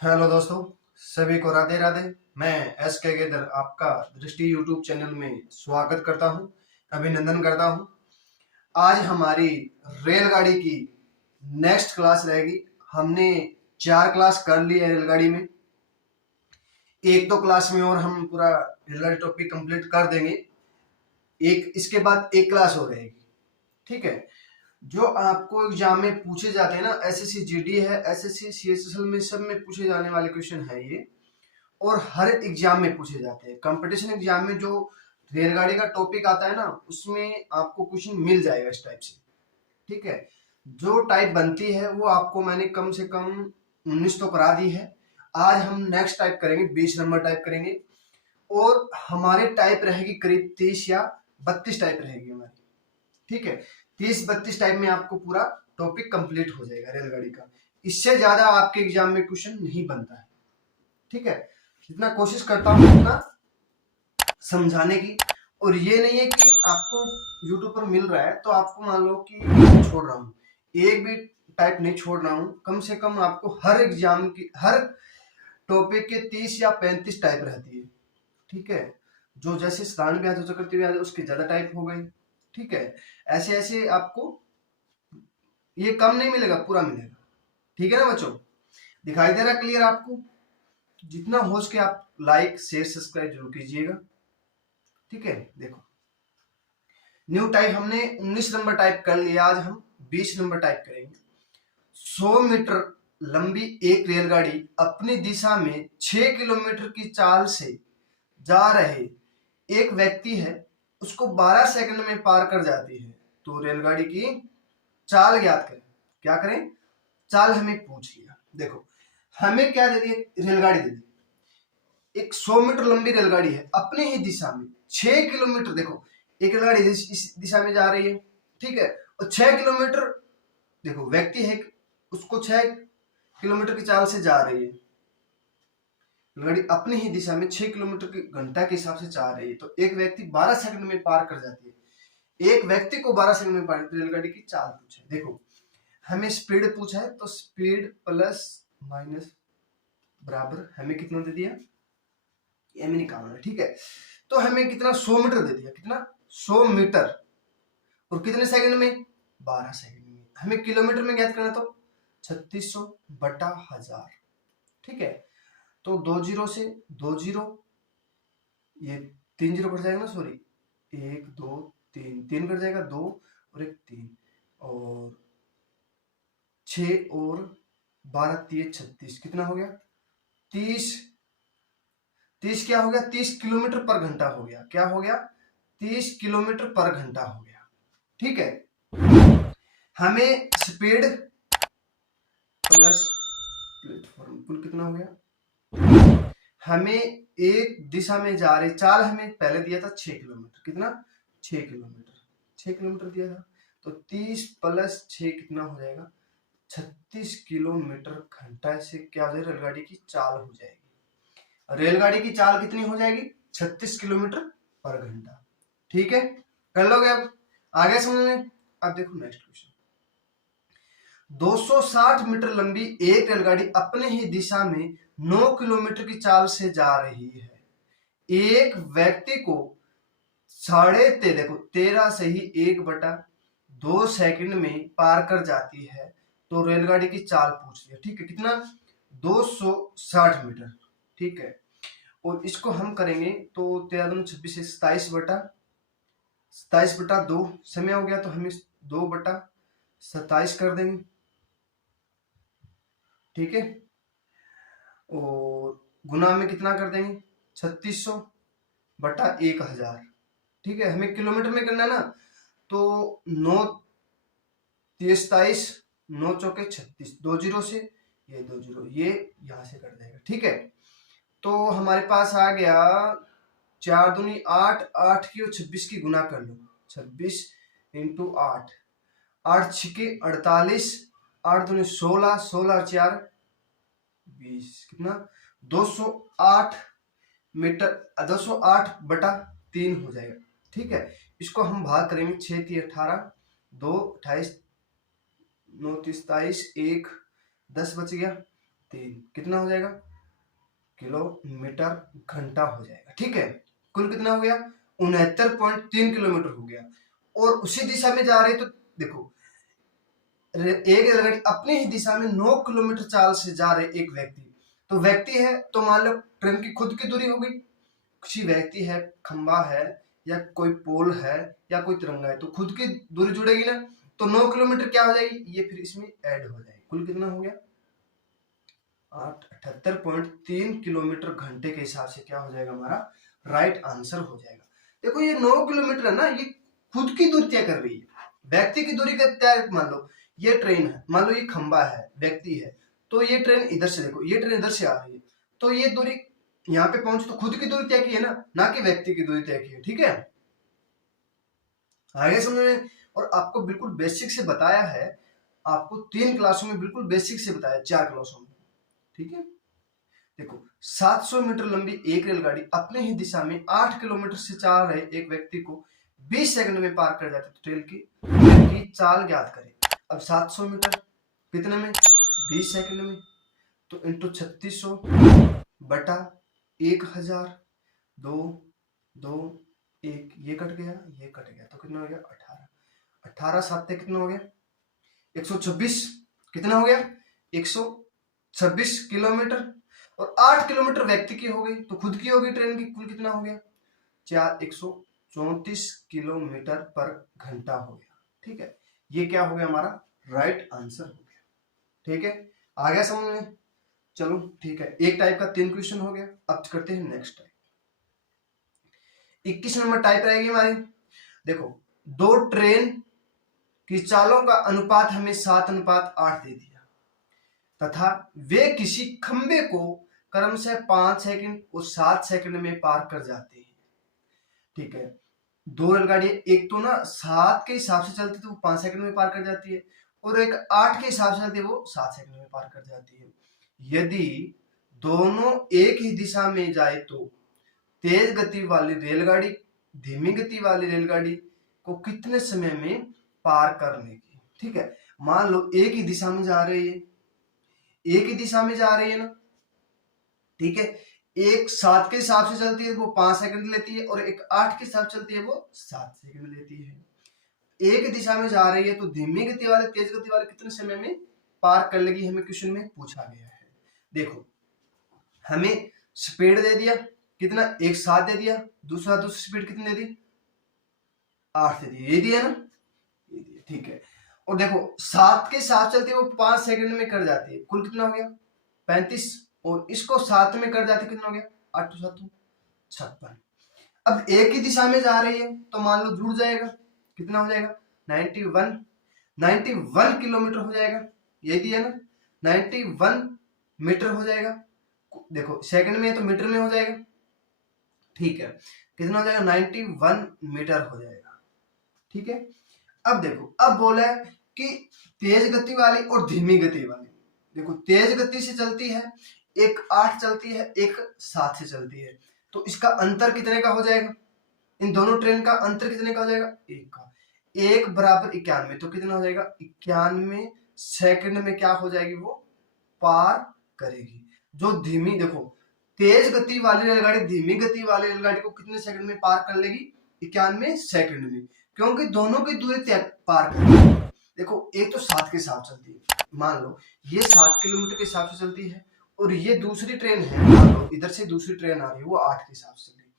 Hello दोस्तों, सभी को राधे राधे। मैं एस के गेदर आपका दृष्टि यूट्यूब चैनल में स्वागत करता हूं, अभिनंदन करता हूं। आज हमारी रेलगाड़ी की नेक्स्ट क्लास रहेगी। हमने 4 क्लास कर ली है रेलगाड़ी में। एक दो क्लास में और हम पूरा रेलगाड़ी टॉपिक कंप्लीट कर देंगे। एक इसके बाद एक क्लास हो रहेगी, ठीक है। जो आपको एग्जाम में पूछे जाते हैं ना, एसएससी जीडी है, एसएससी सीएसएसएल में, सब में पूछे जाने वाले क्वेश्चन है ये। और हर एग्जाम में पूछे जाते हैं। कंपटीशन एग्जाम में जो रेलगाड़ी का टॉपिक आता है ना, उसमें आपको क्वेश्चन मिल जाएगा इस टाइप से, ठीक है। जो टाइप बनती है वो आपको मैंने कम से कम 19 तो करा दी है। आज हम नेक्स्ट टाइप करेंगे, 20 नंबर टाइप करेंगे। और हमारे टाइप रहेगी करीब 30 या 32 टाइप रहेगी हमारी, ठीक है। 30-32 टाइप में आपको पूरा टॉपिक कंप्लीट हो जाएगा रेलगाड़ी का। इससे ज्यादा आपके एग्जाम में क्वेश्चन नहीं बनता है, ठीक है। जितना कोशिश करता हूँ उतना समझाने की। और ये नहीं है कि आपको यूट्यूब पर मिल रहा है तो आपको मान लो कि छोड़ रहा हूँ, एक भी टाइप नहीं छोड़ रहा हूँ। कम से कम आपको हर एग्जाम की हर टॉपिक के 30 या 35 टाइप रहती है, ठीक है। जो जैसे साधारण ब्याज हो, चक्रवृद्धि ब्याज, उसके ज्यादा टाइप हो गए, ठीक है। ऐसे ऐसे आपको ये कम नहीं मिलेगा, पूरा मिलेगा, ठीक है ना बच्चों। दिखाई दे रहा है क्लियर आपको? जितना हो सके आप लाइक शेयर सब्सक्राइब जरूर कीजिएगा, ठीक है। देखो, न्यू टाइप हमने 19 नंबर टाइप कर लिया। आज हम 20 नंबर टाइप करेंगे। 100 मीटर लंबी एक रेलगाड़ी अपनी दिशा में 6 किलोमीटर की चाल से जा रहे एक व्यक्ति है, उसको 12 सेकंड में पार कर जाती है। तो रेलगाड़ी की चाल ज्ञात करें। क्या करें? चाल हमें पूछ लिया। देखो, हमें क्या दे दिए? रेलगाड़ी दे दी। एक 100 मीटर लंबी रेलगाड़ी है, अपने ही दिशा में 6 किलोमीटर। देखो, एक रेलगाड़ी इस दिशा में जा रही है, ठीक है। और 6 किलोमीटर, देखो व्यक्ति है, उसको 6 किलोमीटर की चाल से जा रही है। रेलगाड़ी अपनी ही दिशा में 6 किलोमीटर की घंटा के हिसाब से जा रही है। तो एक व्यक्ति 12 सेकंड में पार कर जाती है। एक व्यक्ति को 12 सेकंड में पार, रेलगाड़ी की चाल पूछा है। देखो, हमें स्पीड पूछा है, तो स्पीड प्लस माइनस बराबर हमें कितना दे दिया, एम निकालना है, ठीक है। तो हमें कितना, 100 मीटर दे दिया। कितना? 100 मीटर। और कितने सेकंड में? 12 सेकंड में। हमें किलोमीटर में ज्ञात करना, तो 3600 बटा 1000, ठीक है। तो 2 जीरो से 2 जीरो, ये 3 जीरो कट जाएगा ना, सॉरी, 1 2 3, 3 कट जाएगा, 2 और 1 3, और 6 और 12 3 36, कितना हो गया? 30। 30 क्या हो गया? 30 किलोमीटर पर घंटा हो गया। क्या हो गया? 30 किलोमीटर पर घंटा हो गया, ठीक है। हमें स्पीड प्लस प्लेटफॉर्म कुल कितना हो गया? हमें एक दिशा में जा रहे, चाल हमें पहले दिया था 6 किलोमीटर। कितना? 6 किलोमीटर। 6 किलोमीटर दिया था, तो 30 प्लस 6 कितना हो जाएगा? 36 किलोमीटर घंटा से क्या हो जाएगा? रेलगाड़ी की चाल हो जाएगी। रेलगाड़ी की चाल कितनी हो जाएगी? 36 किलोमीटर पर घंटा, ठीक है। कर लोगे अब? आगे समझने। अब देखो नेक्स्ट क्वेश्चन। 260 मीटर लंबी एक रेलगाड़ी अपने ही दिशा में 9 किलोमीटर की चाल से जा रही है। एक व्यक्ति को देखो 13 से ही 1/2 सेकंड में पार कर जाती है। तो रेलगाड़ी की चाल पूछ लिया, ठीक है। कितना? 260 मीटर, ठीक है। और इसको हम करेंगे तो 13 26 से 27/2 समय हो गया, तो हम इस 2/27 कर देंगे, ठीक है। और गुना में कितना कर देंगे? 3600 बटा 1000, ठीक है। हमें किलोमीटर में करना है ना, तो 9 27, 9 चौके 36, 2 जीरो से ये 2 जीरो, ये यहां से कट जाएगा, ठीक है। तो हमारे पास आ गया 4 दूनी 8, 8 की और 26 की गुना कर लो, 26 इंटू 8, 8 छिके 48, 8 दूनी 16, 16 4 20, कितना? 208 मीटर, 208/3 हो जाएगा, ठीक है। इसको हम भाग करेंगे, 6 3 18, 2 28, 9 30 27, 1 10 बच गया, 3 कितना हो जाएगा, किलोमीटर घंटा हो जाएगा। ठीक है, कुल कितना हो गया, 69.3 किलोमीटर हो गया। और उसी दिशा में जा रहे तो देखो, एक रेलगाड़ी अपनी ही दिशा में 9 किलोमीटर चाल से जा रहे एक व्यक्ति, तो व्यक्ति है तो मान लो ट्रेन की खुद की दूरी हो गई, किसी व्यक्ति है, खंबा है, या कोई पोल है, या कोई तिरंगा है, तो खुद की दूरी जुड़ेगी ना, तो 9 किलोमीटर क्या हो जाएगी, ये फिर इसमें ऐड हो जाएगी। कुल कितना हो गया, 78.3 किलोमीटर घंटे के हिसाब से क्या हो जाएगा, हमारा राइट आंसर हो जाएगा। देखो ये 9 किलोमीटर है ना, ये खुद की दूरी तय कर रही है, व्यक्ति की दूरी का तय। मान लो ये ट्रेन है, मान लो ये खंबा है, व्यक्ति है, तो ये ट्रेन इधर से, देखो ये ट्रेन इधर से आ रही है, तो ये दूरी यहाँ पे पहुंच तो खुद की दूरी तय की है ना कि व्यक्ति की दूरी तय की है। ठीक है, आगे समझ में। और आपको बिल्कुल बेसिक से बताया है, आपको 3 क्लासों में बिल्कुल बेसिक से बताया, 4 क्लासों में। ठीक है, देखो 700 मीटर लंबी एक रेलगाड़ी अपने ही दिशा में 8 किलोमीटर से चल रहे एक व्यक्ति को 20 सेकंड में पार कर जाती है, तो ट्रेन की चाल ज्ञात करें। अब 700 मीटर कितने में, 20 सेकंड में, तो इंटू 3600 बटा 1000, 2 2 1, ये कट गया, ये कट गया, तो कितना हो गया, 18 18 7 कितना हो गया, 126, कितना हो गया, 126 किलोमीटर। और 8 किलोमीटर व्यक्ति की हो गई, तो खुद की होगी ट्रेन की, कुल कितना हो गया, 134 किलोमीटर पर घंटा हो गया। ठीक है, ये क्या हो गया, हमारा राइट आंसर हो गया। ठीक है, आ गया समझ में। चलो ठीक है, एक टाइप का 3 क्वेश्चन हो गया। अब करते हैं नेक्स्ट टाइप। 21 नंबर टाइप रहेगी हमारी। देखो, दो ट्रेन की चालों का अनुपात हमें 7:8 दे दिया, तथा वे किसी खंबे को क्रमशः 5 सेकंड और 7 सेकंड में पार कर जाते हैं। ठीक है, दो रेलगाड़ी, एक तो ना 7 के हिसाब से चलती है तो वो 5 सेकंड में पार कर जाती है, और एक 8 के हिसाब से चलती है वो 7 सेकंड में पार कर जाती है। यदि दोनों एक ही दिशा में जाए तो तेज गति वाली रेलगाड़ी धीमी गति वाली रेलगाड़ी को कितने समय में पार कर लेगी। ठीक है, मान लो एक ही दिशा में जा रही है, एक ही दिशा में जा रही है ना। ठीक है, एक 7 के हिसाब से चलती है वो 5 सेकंड लेती है, और एक 8 के हिसाब से चलती है वो 7 सेकंड लेती है। एक दिशा में जा रही है तो धीमी गति वाले तेज गति वाले कितने समय में पार कर लेगी, हमें क्वेश्चन में पूछा गया है। देखो, हमें स्पीड दे दिया कितना, एक 7 दे दिया, दूसरी स्पीड कितनी दे दी, 8 दे दी, ये दिया ना, ये दिया। ठीक है, और देखो 7 के साथ चलती है वो 5 सेकंड में कर जाती है, कुल कितना हो गया 35, और इसको 7 में कर जाती है, कितना हो गया 8 7 56। अब एक ही दिशा में जा रही है तो मान लो जुड़ जाएगा, कितना हो जाएगा 91 किलोमीटर हो जाएगा, यही दिया ना, 91 मीटर हो जाएगा। देखो सेकंड में है तो मीटर में हो जाएगा। ठीक है, कितना हो जाएगा 91 मीटर हो जाएगा। ठीक है, अब देखो, अब बोला है कि तेज गति वाली और धीमी गति वाली। देखो तेज गति से चलती है, एक 8 चलती है, एक 7 से चलती है, तो इसका अंतर कितने का हो जाएगा, इन दोनों ट्रेन का अंतर कितने का हो जाएगा, 1 का। 1 बराबर 91, तो कितना हो जाएगा 91 सेकंड में क्या हो जाएगी, वो पार करेगी। जो धीमी, देखो तेज गति वाली रेलगाड़ी धीमी गति वाली रेलगाड़ी को कितने सेकंड में पार कर लेगी, 91 सेकंड में, क्योंकि दोनों की दूरी पार करेगी। देखो एक तो 7 के हिसाब से चलती है, मान लो ये 7 किलोमीटर के हिसाब से चलती है, और ये दूसरी ट्रेन है, मान लो इधर से दूसरी ट्रेन आ रही है वो 8 के हिसाब से चलेगी।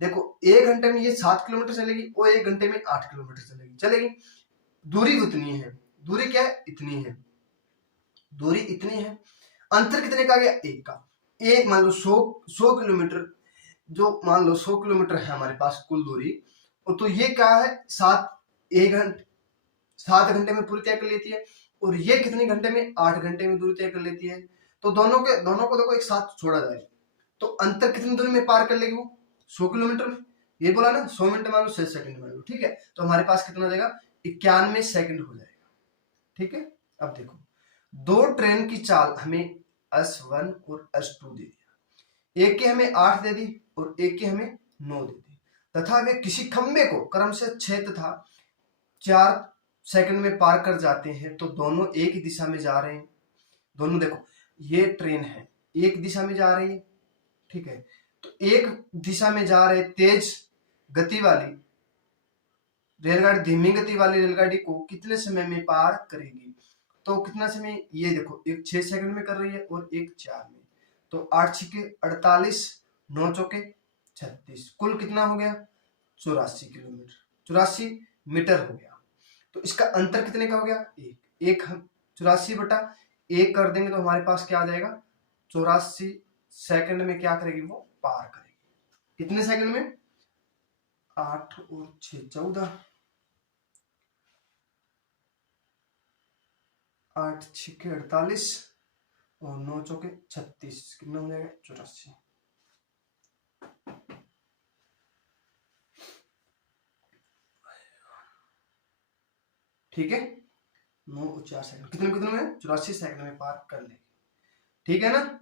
देखो 1 घंटे में ये 7 किलोमीटर चलेगी, और 1 घंटे में 8 किलोमीटर चलेगी। दूरी उतनी है, दूरी क्या है, इतनी है, दूरी इतनी है। अंतर कितने का आ गया, 1 का। एक मान लो 100 किलोमीटर, जो मान लो 100 किलोमीटर है हमारे पास कुल दूरी, और तो ये क्या है 7 घंटे में पूरी तय कर लेती है, और ये कितने घंटे में, 8 घंटे में दूरी तय कर लेती है। तो दोनों को देखो एक साथ छोड़ा जाए तो अंतर कितनी दूरी में पार कर लेगी वो, 100 किलोमीटर में। ये बोला ना 100 मिनट मान लो 6 सेकंड मान लो। ठीक है, तो हमारे पास कितना हो जाएगा, 91 सेकंड हो जाएगा। ठीक है, अब देखो, दो ट्रेन की चाल हमें S1 और S2 दे दिया, एक की हमें 8 दे दी और एक की हमें 9 दे दी, तथा वे किसी खंबे को क्रमशः 6 तथा 4 सेकंड में पार कर जाते हैं, तो दोनों एक ही दिशा में जा रहे हैं। दोनों देखो ये ट्रेन है, एक दिशा में जा रही है, ठीक है। तो एक दिशा में जा रहे तेज गति वाली रेलगाड़ी धीमी गति वाली रेलगाड़ी को कितने समय में पार करेगी? तो कितना समय, ये देखो, एक 6 सेकंड में कर रही है और एक 4 में। तो 8 छिके 48, 9 चौके 36, कुल कितना हो गया? 84 किलोमीटर, 84 मीटर हो गया। तो इसका अंतर कितने का हो गया? एक हम 84 बटा 1 कर देंगे तो हमारे पास क्या आ जाएगा? 84 सेकंड में क्या करेगी वो? पार करेगी। कितने सेकंड में? 8 और 6 14, 8 छिके 48 और 9 चौके 36, कितना हो जाएगा? 84। ठीक है, 9 और 4 सेकंड, कितने कितने में? 84 सेकंड में पार कर लेगी। ठीक है ना।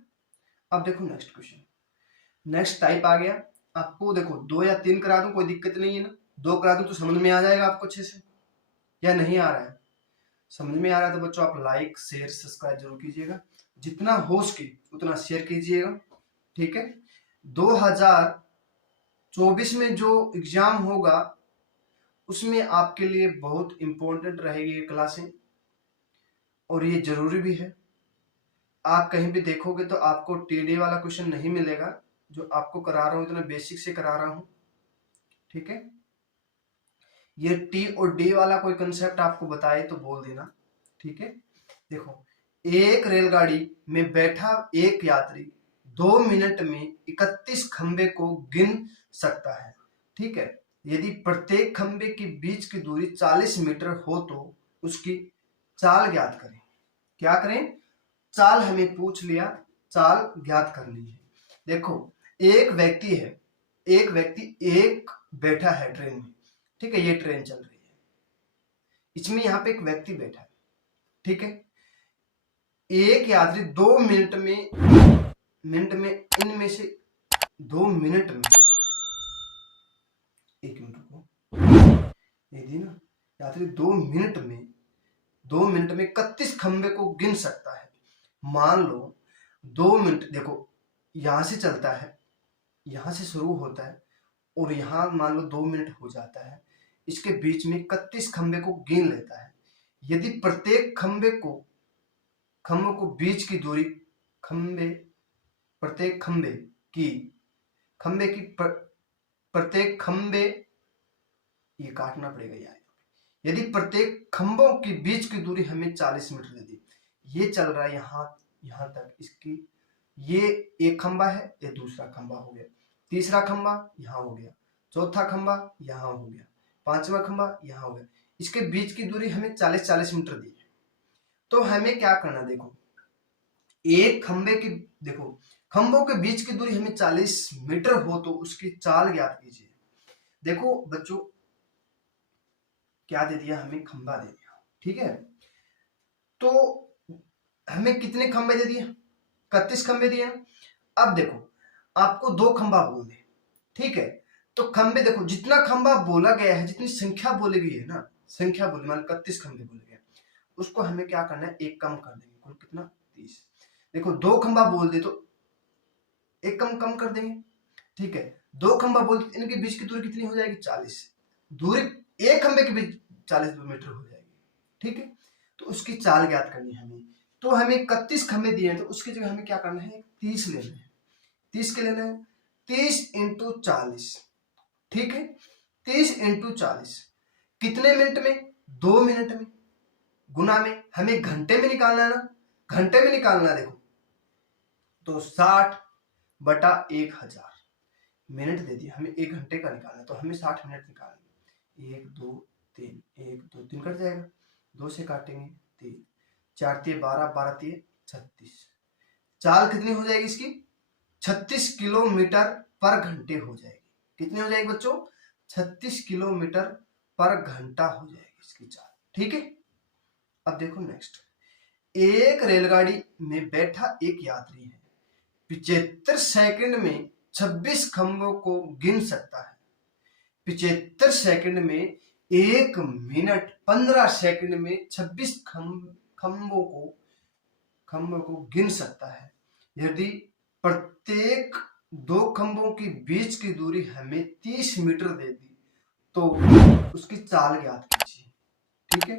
अब देखो नेक्स्ट क्वेश्चन, नेक्स्ट टाइप आ गया। आपको देखो 2 या 3 करा दूं कोई दिक्कत नहीं है ना, 2 करा दूं तो समझ में आ जाएगा आपको अच्छे से, या नहीं आ रहा है? समझ में आ रहा है तो बच्चों आप लाइक शेयर सब्सक्राइब जरूर कीजिएगा, जितना हो सके उतना शेयर कीजिएगा। ठीक है, 2024 में जो एग्जाम होगा उसमें आपके लिए बहुत इंपॉर्टेंट रहेगी ये क्लासें, और ये जरूरी भी है। आप कहीं भी देखोगे तो आपको टीडी वाला क्वेश्चन नहीं मिलेगा, जो आपको करा रहा हूं इतना बेसिक से करा रहा हूं। ठीक है, ये टी और डी वाला कोई कंसेप्ट आपको बताए तो बोल देना। ठीक है, देखो, एक रेलगाड़ी में बैठा एक यात्री 2 मिनट में 31 खंबे को गिन सकता है। ठीक है, यदि प्रत्येक खंबे के बीच की दूरी 40 मीटर हो तो उसकी चाल ज्ञात करें। क्या करें? चाल हमें पूछ लिया, चाल ज्ञात करनी है। देखो, एक व्यक्ति है, एक व्यक्ति एक बैठा है ट्रेन में। ठीक है, ये ट्रेन चल रही है, इसमें यहाँ पे एक व्यक्ति बैठा है। ठीक है, एक यात्री 2 मिनट में इनमें से 2 मिनट में, 1 मिनट को ये दी ना, यात्री 2 मिनट में 31 खंबे को गिन सकता है। मान लो 2 मिनट, देखो यहां से चलता है, यहां से शुरू होता है और यहां मान लो 2 मिनट हो जाता है, इसके बीच में 31 खंबे को गिन लेता है। यदि प्रत्येक खंबों को बीच की दूरी, प्रत्येक प्रत्येक खंबे, ये काटना पड़ेगा यार, यदि प्रत्येक खंभों के बीच की दूरी हमें 40 मीटर दे दी, ये चल रहा है यहां तक, इसकी ये एक खंबा है, ये दूसरा खंबा हो गया, तीसरा खंबा यहां हो गया, चौथा खंबा यहां हो गया, पांचवा खंबा यहां हो गया, इसके बीच की दूरी हमें 40 मीटर दी है। तो हमें क्या करना, देखो एक खंबे की, देखो खंभों के बीच की दूरी हमें 40 मीटर हो तो उसकी चाल ज्ञात कीजिए। देखो बच्चों, क्या दे दिया हमें? खंबा दे दिया। ठीक है, तो हमें कितने खंबे दे दिए? 31 खंबे दिए। अब देखो, आपको 2 खंबा बोल दे, ठीक है, तो खंबे देखो, जितना खंबा बोला गया है, जितनी संख्या बोली गई है ना, संख्या बोली मान 31 खंबे बोले गए, उसको हमें क्या करना है? एक कम कर देंगे, कुल कितना? 30। देखो 2 खंबा बोल दे तो एक कम कर देंगे। ठीक है, 2 खंबा बोल दे, इनके बीच की दूरी कितनी हो जाएगी? 40। दूरी एक खंबे के बीच 40 मीटर हो जाएगी। ठीक है, तो उसकी चाल ज्ञात करनी है हमें। तो हमें 31 खंबे दिए हैं, तो उसकी जगह हमें क्या करना है? 30 लेना है। 30 के लेना है, 30 × 40। ठीक है, 30 × 40 कितने मिनट में? 2 मिनट में। गुना में हमें घंटे में निकालना है ना, घंटे में निकालना है। देखो तो 60 बटा 1000 मिनट दे दिया, हमें 1 घंटे का निकालना है, तो हमें 60 मिनट निकालना है। 1 2 3, 1 2 3 कट जाएगा, 2 से काटेंगे 3, 4 3 12, 12 3 36। चाल कितनी हो जाएगी इसकी? 36 किलोमीटर पर घंटे हो जाएगी। कितनी हो जाएगी बच्चों? 36 किलोमीटर पर घंटा हो जाएगी इसकी चाल। ठीक है, अब देखो नेक्स्ट, एक रेलगाड़ी में बैठा एक यात्री है, 75 सेकंड में 26 खंभों को गिन सकता है। 75 सेकंड में 1 मिनट 15 सेकंड में 26 खंभों खंभों को गिन सकता है। यदि प्रत्येक 2 खंभों के बीच की दूरी हमें 30 मीटर दे दी तो उसकी चाल ज्ञात कीजिए। ठीक है,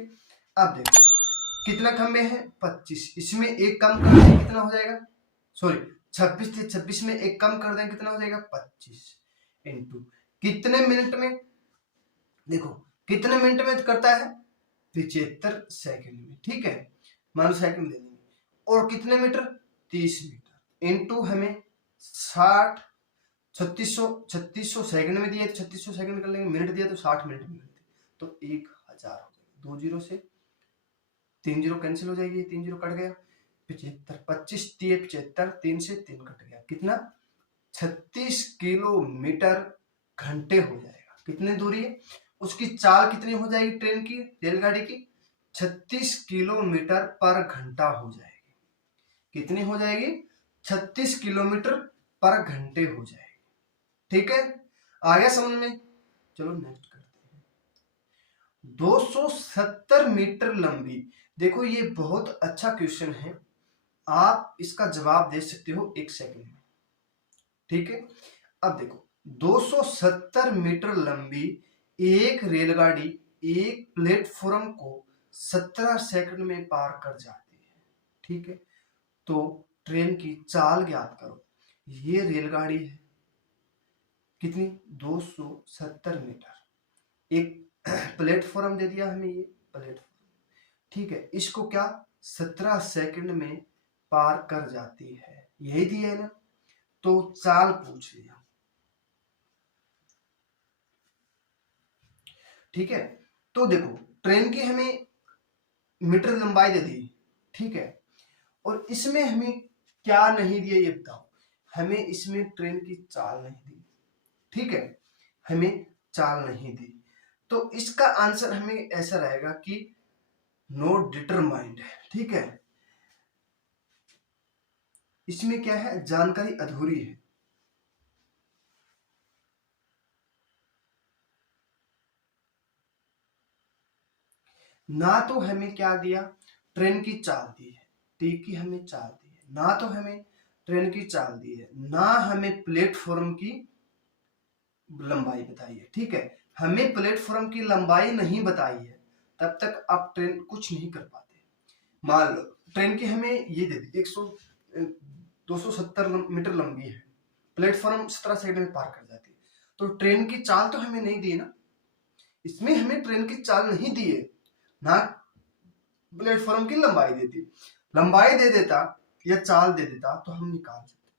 अब देखो कितना खंभे हैं 25, इसमें एक कम कर दें कितना हो जाएगा, सॉरी 26 थे, 26 में एक कम कर दें कितना हो जाएगा 25 इंटू कितने मिनट में, देखो कितने मिनट में करता है 75 सेकंड में। ठीक है, मान लो सेकंड दे देंगे, और कितने मीटर 30 मीटर इंटू हमें 60 3600 सेकंड में दिया तो 3600 सेकंड कर लेंगे, मिनट दिया तो 60 मिनट में करते तो 1000 हो जाएगा। 2 जीरो से 3 जीरो कैंसिल हो जाएगी, 3 जीरो कट गया, 75 25 दिए 75, 3 से 3 कट गया, कितना 36 किलोमीटर घंटे हो जाएगा। कितनी दूरी है, उसकी चाल कितनी हो जाएगी ट्रेन की, रेलगाड़ी की 36 किलोमीटर पर घंटा हो जाएगी। कितनी हो जाएगी 36 किलोमीटर पर घंटे हो जाएगी। ठीक है, आ गया समझ में। चलो नेक्स्ट करते हैं। 270 मीटर लंबी, देखो ये बहुत अच्छा क्वेश्चन है, आप इसका जवाब दे सकते हो 1 सेकंड में। ठीक है, अब देखो 270 मीटर लंबी एक रेलगाड़ी एक प्लेटफॉर्म को 17 सेकंड में पार कर जाती है। ठीक है, तो ट्रेन की चाल ज्ञात करो। ये रेलगाड़ी है कितनी 270 मीटर, एक प्लेटफॉर्म दे दिया हमें, ये प्लेटफॉर्म। ठीक है, इसको क्या 17 सेकंड में पार कर जाती है, यही दिया है ना, तो चाल पूछ लिया। ठीक है, तो देखो ट्रेन की हमें मीटर लंबाई दे दी। ठीक है, और इसमें हमें क्या नहीं दिया ये बताओ, हमें इसमें ट्रेन की चाल नहीं दी। ठीक है, हमें चाल नहीं दी, तो इसका आंसर हमें ऐसा रहेगा कि नॉट डिटरमाइंड है। ठीक है, इसमें क्या है, जानकारी अधूरी है। ना तो हमें क्या दिया, ट्रेन की चाल दी है, ठीक की हमें चाल दी है, ना तो हमें ट्रेन की चाल दी है, ना हमें प्लेटफॉर्म की लंबाई बताई है। ठीक है, हमें प्लेटफॉर्म की लंबाई नहीं बताई है, तब तक आप ट्रेन कुछ नहीं कर पाते। मान लो ट्रेन की हमें ये दे दी 270 मीटर लंबी है, प्लेटफॉर्म 17 सेकंड में पार कर जाती है, तो ट्रेन की चाल तो हमें नहीं दी ना, इसमें हमें ट्रेन की चाल नहीं दी है, ना प्लेटफॉर्म की लंबाई देती, लंबाई दे देता या चाल दे देता तो हम निकाल सकते थे।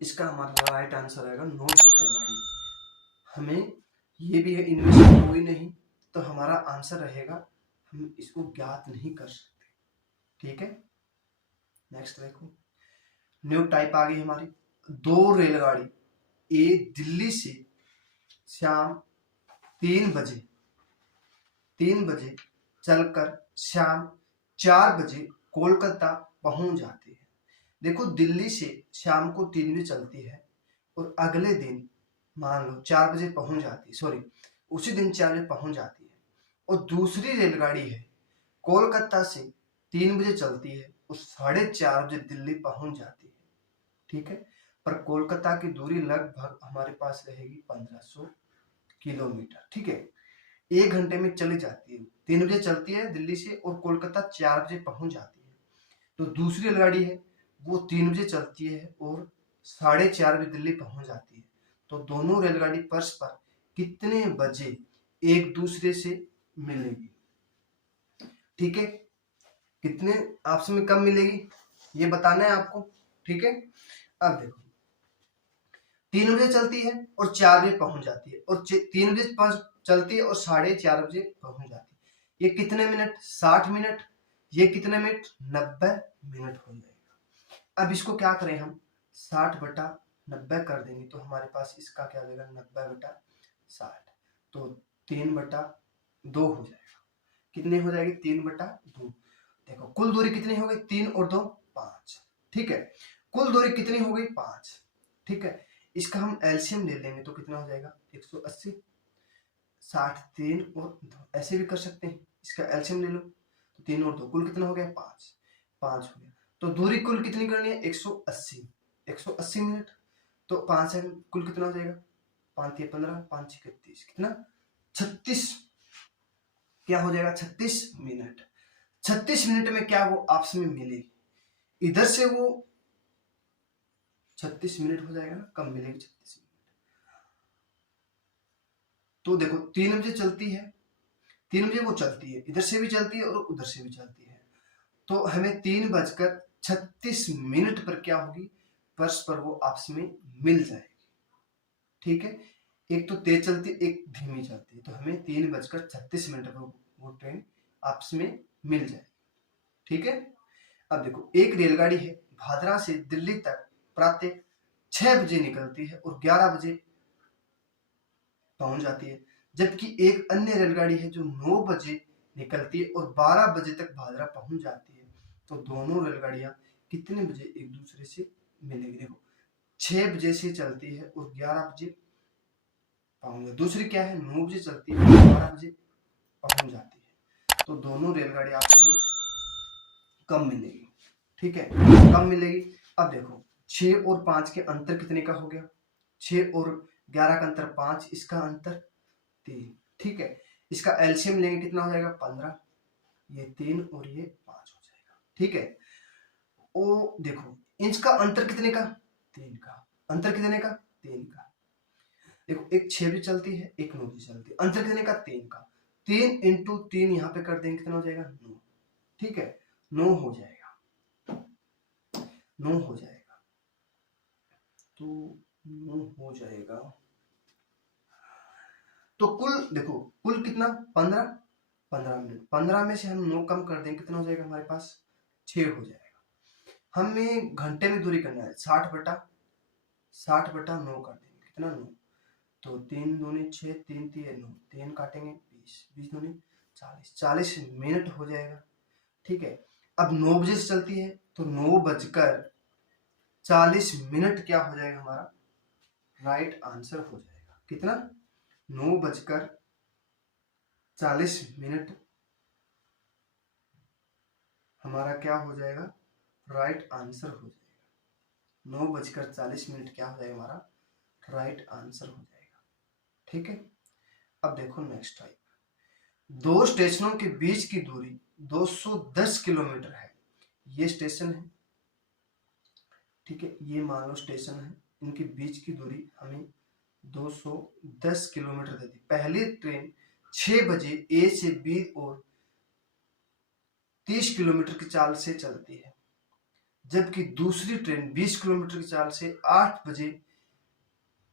इसका हमारा राइट आंसर आएगा नॉट डिटरमाइंड। हमें ये भी है, इनमें से कोई नहीं, तो हमारा आंसर रहेगा हम इसको ज्ञात नहीं कर सकते। ठीक है, नेक्स्ट देखो, न्यू टाइप आ गई हमारी। 2 रेलगाड़ी ए दिल्ली से शाम 3 बजे चलकर शाम 4 बजे कोलकाता पहुंच जाती है। देखो दिल्ली से शाम को 3 बजे चलती है और अगले दिन मान लो 4 बजे पहुंच जाती है, सॉरी उसी दिन 4 बजे पहुंच जाती है, और दूसरी रेलगाड़ी है कोलकाता से 3 बजे चलती है और 4:30 बजे दिल्ली पहुंच जाती है। ठीक है, पर कोलकाता की दूरी लगभग हमारे पास रहेगी 1500 किलोमीटर। ठीक है, 1 घंटे में चली जाती है, 3 बजे चलती है दिल्ली से और कोलकाता 4 बजे पहुंच जाती है। तो दूसरी रेलगाड़ी है वो 3 बजे चलती है और 4:30 बजे दिल्ली पहुंच जाती है। तो दोनों रेलगाड़ी परस्पर कितने बजे एक दूसरे से मिलेगी। ठीक है, कितने आपस में कब मिलेगी ये बताना है आपको। ठीक है, अब देखो 3 बजे चलती है और 4 बजे पहुंच जाती है, और 3 बजे चलती है और 4:30 बजे पहुंच जाती है। ये कितने मिनट 60 मिनट, ये कितने मिनट 90 मिनट हो जाएगा। अब इसको क्या करें हम 60/90 कर देंगे तो हमारे पास इसका क्या देगा 90/60, तो 3/2 हो जाएगा। कितने हो जाएगी 3/2। देखो कुल दूरी कितनी हो गई 3 और 2 5। ठीक है, कुल दूरी कितनी हो गई 5। ठीक है, इसका हम एलसीएम ले लेंगे तो कितना हो जाएगा 180, 60 3 और 2, ऐसे भी कर सकते हैं, इसका एलसीएम ले लो तो 3 और 2 कुल कितना हो गया 5, 5 हो गया। तो दूरी कुल कितनी करनी है 180, 180 मिनट। तो 5 से कुल कितना हो जाएगा 5 या 15, 5 6 30, कितना 36, क्या हो जाएगा 36 मिनट। 36 मिनट में क्या वो आपस में मिलेगी, इधर से वो 36 मिनट हो जाएगा ना, कम मिलेगी 36 मिनट। तो देखो 3 बजे चलती है, 3 बजे वो चलती है, इधर से भी चलती है और उधर से भी चलती है। तो हमें 3:36 पर क्या होगी, परस्पर वो आपस में मिल जाएगी। ठीक है, एक तो तेज चलती है, एक धीमी चलती है। तो हमें 3:36 पर वो ट्रेन आपस में मिल जाएगी। ठीक है, अब देखो एक रेलगाड़ी है, भादरा से दिल्ली तक प्रातः 6 बजे निकलती है और 11 बजे पहुंच जाती है। जबकि एक अन्य रेलगाड़ी है जो 9 बजे निकलती है और 12 बजे तक भादरा पहुंच जाती है। तो दोनों रेलगाड़ियां कितने बजे एक दूसरे से मिलेंगी, देखो 6 बजे से चलती है और 11 बजे पहुंच, दूसरी क्या है 9 बजे चलती है और 12 बजे पहुंच जाती है। तो दोनों रेलगाड़ी आपस में कम मिलेगी। ठीक है, कम मिलेगी। अब देखो 6 और 5 के अंतर कितने का हो गया, 6 और 11 का अंतर 5, इसका अंतर 3। ठीक है, इसका एलसीएम लेंगे कितना हो जाएगा 15, ये 3 और ये 5 हो जाएगा। ठीक है, ओ देखो इंच का अंतर कितने का 3 का, अंतर कितने का 3 का। देखो एक 6 भी चलती है, एक 9 भी चलती है, अंतर कितने का 3 का। 3 इंटू 3 यहाँ पे कर देंगे कितना हो जाएगा 9। ठीक है, 9 हो जाएगा, 9 हो जाएगा, तो 9 हो जाएगा। तो कुल देखो कुल कितना 15, 15 मिनट, 15 में से हम 9 कम कर देंगे कितना हो जाएगा हमारे पास 6 हो जाएगा। हमें घंटे में दूरी करना है 60 बटा 9 कर देंगे कितना 9। तो 3 दूनी 6, 3 3 9, 3 काटेंगे 20, 20 दूनी 40, 40 मिनट हो जाएगा। ठीक है, अब 9 बजे से चलती है तो 9:40 क्या हो जाएगा हमारा राइट आंसर हो जाएगा कितना 9:40 हमारा क्या हो जाएगा राइट आंसर हो जाएगा। 9:40 क्या हो जाएगा हमारा राइट आंसर हो जाएगा। ठीक है, अब देखो नेक्स्ट टाइप, दो स्टेशनों के बीच की दूरी 210 किलोमीटर है। ये स्टेशन है, ठीक है, ये मान लो स्टेशन है, इनके बीच की दूरी हमें 210 किलोमीटर देती। पहली ट्रेन 6 बजे ए से बी और 30 किलोमीटर की चाल से चलती है, जबकि दूसरी ट्रेन 20 किलोमीटर की चाल से 8 बजे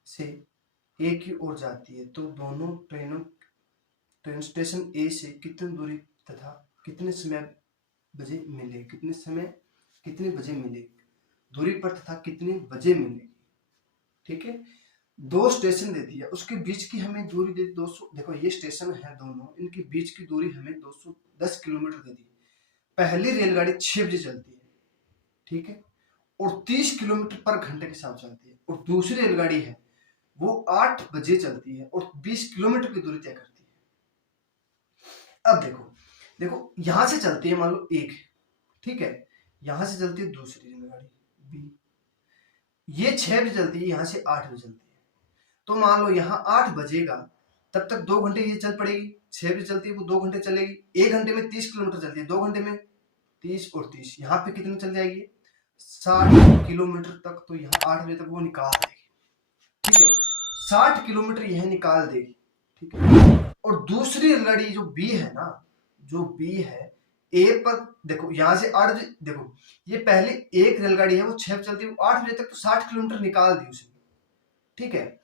से ए की ओर जाती है। तो दोनों ट्रेन स्टेशन ए से कितनी दूरी तथा कितने बजे मिलेगी, दूरी पर तथा कितने बजे मिलेगी। ठीक है, दो स्टेशन दे दिया, उसके बीच की हमें दूरी दे 200। देखो ये स्टेशन है दोनों, इनके बीच की दूरी हमें 210 किलोमीटर दे दी। पहली रेलगाड़ी 6 बजे चलती है, ठीक है, और 30 किलोमीटर पर घंटे के साथ चलती है, और दूसरी रेलगाड़ी है वो 8 बजे चलती है और 20 किलोमीटर की दूरी तय करती है। अब देखो यहां से चलती है मान लो एक, ठीक है, यहां से चलती है दूसरी रेलगाड़ी बी, ये 6 बजे चलती है, यहां से 8 बजे चलती है। तो मान लो यहाँ 8 बजेगा, तब तक 2 घंटे ये चल पड़ेगी। 6 बजे चलती है वो 2 घंटे चलेगी, 1 घंटे में 30 किलोमीटर चलती है, 2 घंटे में 30 और 30, यहाँ पे कितनी चल जाएगी 60 किलोमीटर तक। तो यहाँ 8 बजे तक वो निकाल देगी, ठीक है, 60 किलोमीटर यह निकाल देगी। ठीक है, और दूसरी रेलगाड़ी जो बी है ना, जो बी है ए पर, देखो यहाँ से 8 बजे, देखो ये पहले एक रेलगाड़ी है वो 6 बजे चलती है, वो 8 बजे तक तो 60 किलोमीटर निकाल दी उसने। ठीक है,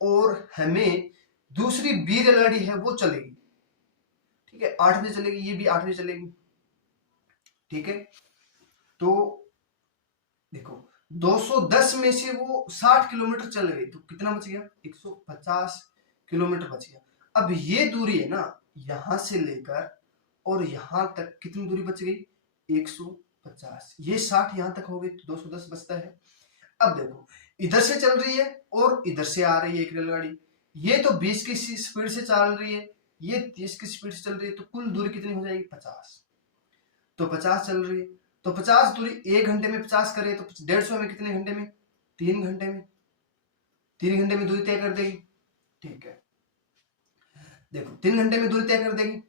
और हमें दूसरी बी रेलगाड़ी है वो चलेगी, ठीक है, 8 बजे चलेगी, ये भी 8 बजे चलेगी। ठीक है, तो देखो 210 में से वो 60 किलोमीटर चल गई, तो कितना बच गया 150 किलोमीटर बच गया। अब ये दूरी है ना, यहां से लेकर और यहां तक कितनी दूरी बच गई 150, ये 60 यहां तक हो गई, तो 210 बचता है। अब देखो इधर से चल रही है और इधर से आ रही है एक रेलगाड़ी, ये तो 20 की स्पीड से चल रही है, ये 30 की स्पीड से चल रही है, तो कुल दूरी कितनी हो जाएगी 50। तो 50 चल रही है, तो 50 दूरी 1 घंटे में 50 करे तो 150 में कितने घंटे में? 3 घंटे में। 3 घंटे में दूरी तय कर देगी। ठीक है, देखो 3 घंटे में दूरी तय कर देगी,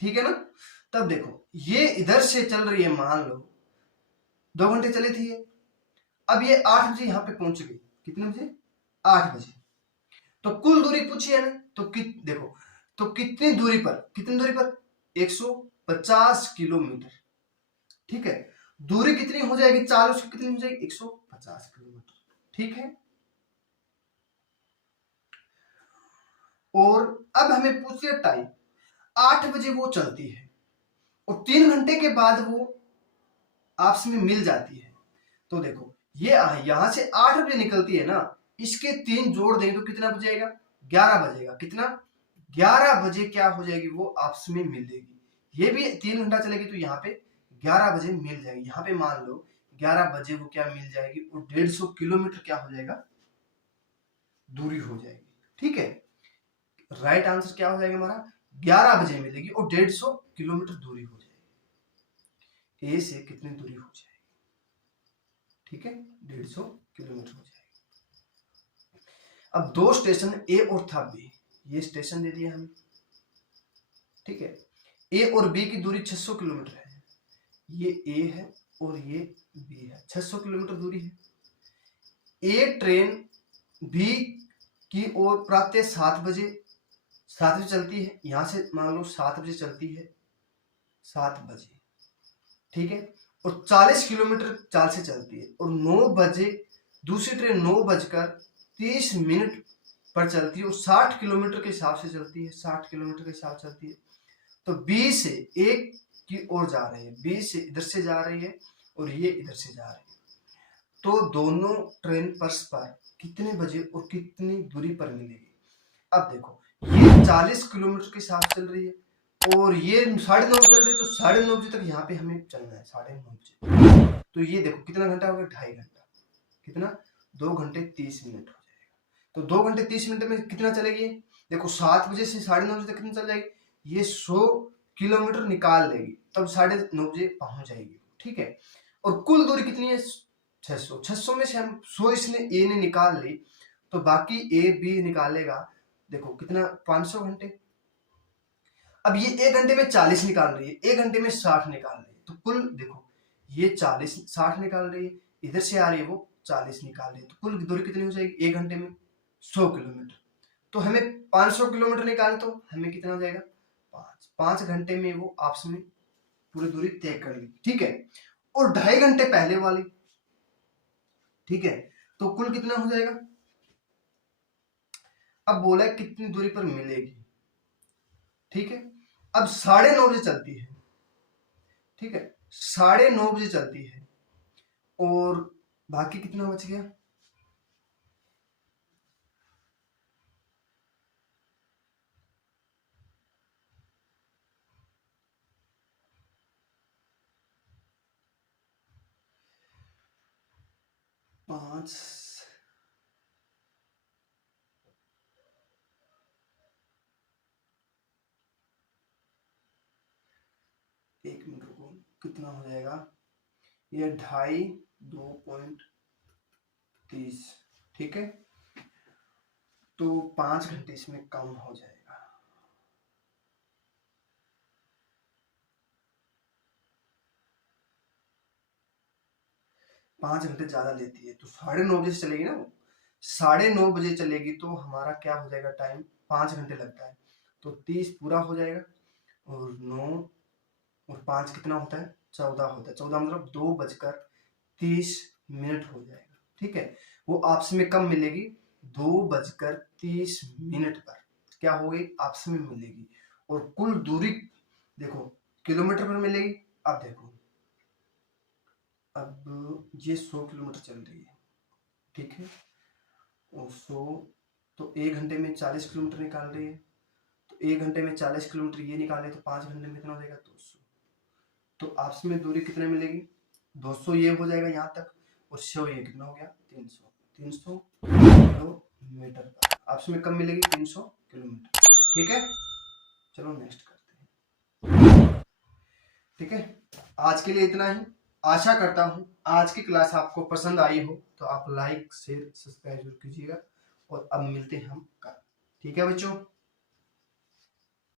ठीक है ना। तब देखो ये इधर से चल रही है, मान लो 2 घंटे चली थी ये, अब ये 8 बजे यहाँ पे पहुंच गई। कितने बजे? 8 बजे। तो कुल दूरी पूछी है ना, तो देखो तो कितनी दूरी पर 150 किलोमीटर। ठीक है, दूरी कितनी हो जाएगी, चाल उसकी कितनी हो जाएगी? 150 किलोमीटर। ठीक है, और अब हमें पूछ लिया टाइम। 8 बजे वो चलती है और 3 घंटे के बाद वो आपस में मिल जाती है। तो देखो ये यहां से 8 बजे निकलती है ना, इसके 3 जोड़ देंगे तो कितना बजेगा? 11 बजेगा। कितना? 11 बजे क्या हो जाएगी? वो आपस में मिलेगी। ये भी 3 घंटा चलेगी तो यहाँ पे 11 बजे मिल जाएगी। यहाँ पे मान लो 11 बजे वो क्या मिल जाएगी, और 150 किलोमीटर क्या हो जाएगा? दूरी हो जाएगी। ठीक है, राइट आंसर क्या हो जाएगा हमारा? 11 बजे मिलेगी और 150 किलोमीटर दूरी हो जाएगी। ए से कितनी दूरी हो जाएगी? ठीक है, 150 किलोमीटर हो जाएगी। अब 2 स्टेशन ए और था बी, ये स्टेशन दे दिया हमें। ठीक है, ए और बी की दूरी 600 किलोमीटर है। ये ए है और ये बी है, 600 किलोमीटर दूरी है। ए ट्रेन बी की ओर प्रातः 7 बजे चलती है। यहां से मान लो 7 बजे चलती है, 7 बजे। ठीक है, और 40 किलोमीटर चाल से चलती है, और 9 बजे दूसरी ट्रेन 9:30 पर चलती है और 60 किलोमीटर के हिसाब से चलती है, 60 किलोमीटर के हिसाब से चलती है। तो बी से एक की ओर जा रही है, बी से इधर से जा रही है और ये इधर से जा रही है। तो दोनों ट्रेन परस्पर कितने बजे और कितनी दूरी पर मिलेगी? अब देखो ये 40 किलोमीटर के साथ चल रही है और ये 9:30 चल रही है, तो 9:30 बजे तक यहाँ पे हमें चलना है, 9:30 बजे। तो ये देखो कितना घंटा हो गया? 2.5 घंटा। कितना? 2 घंटे 30 मिनट हो जाएगा। तो 2 घंटे 30 मिनट में कितना चलेगी? देखो 7 बजे से 9:30 बजे तक कितना चल जाएगी? ये 100 किलोमीटर निकाल लेगी, तब 9:30 बजे पहुंच जाएगी। ठीक है, और कुल दूरी कितनी है? 600। 600 में से हम 100 इसने ए ने निकाल ली, तो बाकी ए बी निकालेगा। देखो कितना? 500 घंटे। अब ये 1 घंटे में 40 निकाल रही है, 1 घंटे में 60 निकाल रही है, तो कुल देखो ये 40 60 निकाल रही है, इधर से आ रही है वो 40 निकाल रही है, तो कुल दूरी कितनी हो जाएगी 1 घंटे में? 100 किलोमीटर। तो हमें 500 किलोमीटर निकालना, तो हमें कितना हो जाएगा? 5 घंटे में वो आपस में पूरी दूरी तय कर ली। ठीक है, और 2.5 घंटे पहले वाली। ठीक है, तो कुल कितना हो जाएगा? अब बोला कितनी दूरी पर मिलेगी। ठीक है, अब 9:30 बजे चलती है। ठीक है, 9:30 बजे चलती है और बाकी कितना बच गया? पांच, एक मिनट रुको, कितना हो जाएगा? ये 2.5 2.30। ठीक है, तो 5 घंटे इसमें कम हो जाएगा। 5 घंटे ज्यादा लेती है, तो 9:30 बजे से चलेगी ना वो, 9:30 बजे चलेगी, तो हमारा क्या हो जाएगा टाइम? 5 घंटे लगता है, तो 30 पूरा हो जाएगा, और 9 और 5 कितना होता है? 14 होता है। 14 मतलब 2:30 हो जाएगा। ठीक है, वो आपस में कब मिलेगी? 2:30 पर क्या हो गई? आपस में मिलेगी, और कुल दूरी देखो किलोमीटर पर मिलेगी। अब देखो, अब ये 100 किलोमीटर चल रही है। ठीक है, और 100 तो 1 घंटे में 40 किलोमीटर निकाल रही है, तो 1 घंटे में 40 किलोमीटर ये निकाले, तो 5 घंटे में कितना हो जाएगा? 200। तो आपस में दूरी कितने मिलेगी? 200 ये हो जाएगा यहाँ तक, और 100 ये कितना हो गया? 300 किलोमीटर। आपस में कब मिलेगी? 300 किलोमीटर। ठीक है, चलो नेक्स्ट करते हैं। ठीक है, आज के लिए इतना ही। आशा करता हूँ आज की क्लास आपको पसंद आई हो, तो आप लाइक शेयर सब्सक्राइब जरूर कीजिएगा। और अब मिलते हैं हम कल। ठीक है बच्चों।